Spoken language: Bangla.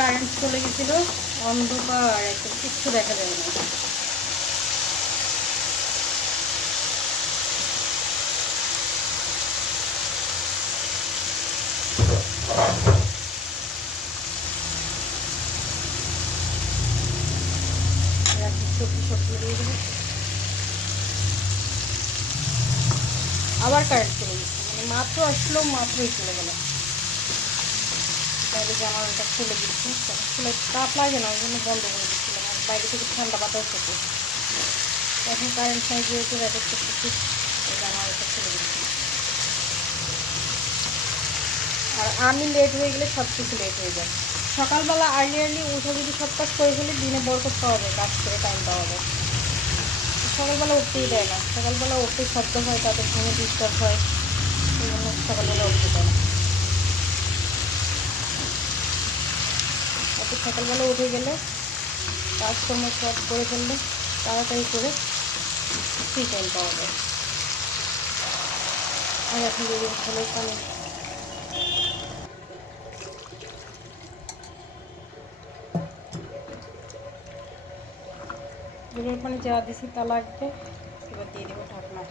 কারেন্ট চলে গেছিল, অন্ধকার একদম কিচ্ছু দেখা যায় না। সবজি দিয়ে দেবো। আবার কারেন্ট চলে গেছে, মানে মাত্র আসলো মাত্রই চলে গেল। বাইরে জানালাটা খুলে দিচ্ছি, খুলে তাপ লাগে না, ওই জন্য বন্ধ করে দিচ্ছিলাম। আর বাইরে থেকে ঠান্ডা বাতাস হতো, এখন কারেন্ট নাই যেহেতু ব্যাটার করতেছি, ওই জানালাটা খুলে দিচ্ছি। আর আমি লেট হয়ে গেলে সব কিছু লেট হয়ে যায়। সকালবেলা আর্লি উঠে যদি সব কাজ করে ফেলি, দিনে বরকত পাওয়া যায়, কাজ করে টাইম পাওয়া যায়। সকালবেলা উঠতেই দেয় না, সকালবেলা উঠতেই শব্দ হয়, তাদের ঘুমে ডিস্টার্ব হয়, এই জন্য সকালবেলা উঠতে দেয় না। অত সকালবেলা উঠে গেলে কাজকর্ম সব করে ফেললে তাড়াতাড়ি করে ফ্রি টাইম পাওয়া যায়। আর এখন যদি ঝোলের পানি, ঝোলের পানি যা দিছি তা লাগবে, এবার দিয়ে দেবো ঢাকনা।